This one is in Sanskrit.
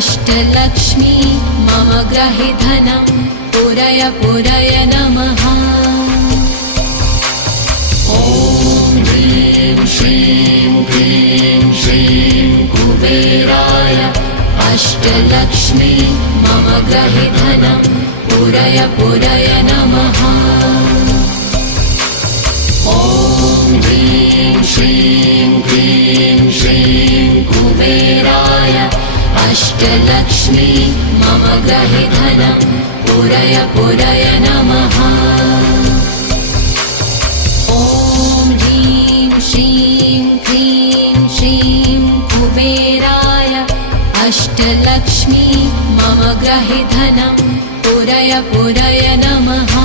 अष्टलक्ष्मी मम ग्रहे धनं पुरय पुरय नमः। ॐ ह्रीं श्रीं क्लीं श्रीं कुबेराय अष्टलक्ष्मी मम ग्रहे धनं पुरय पुरय नमः। ॐ ह्रीं श्रीं क्लीं श्रीं कुबेराय अष्टलक्ष्मी मम ग्रहे धनं पुरय पुरय नमः। ॐ ह्रीं श्रीं क्लीं श्रीं कुबेराय अष्टलक्ष्मी मम ग्रहे धनं पुरय पुरय नमः।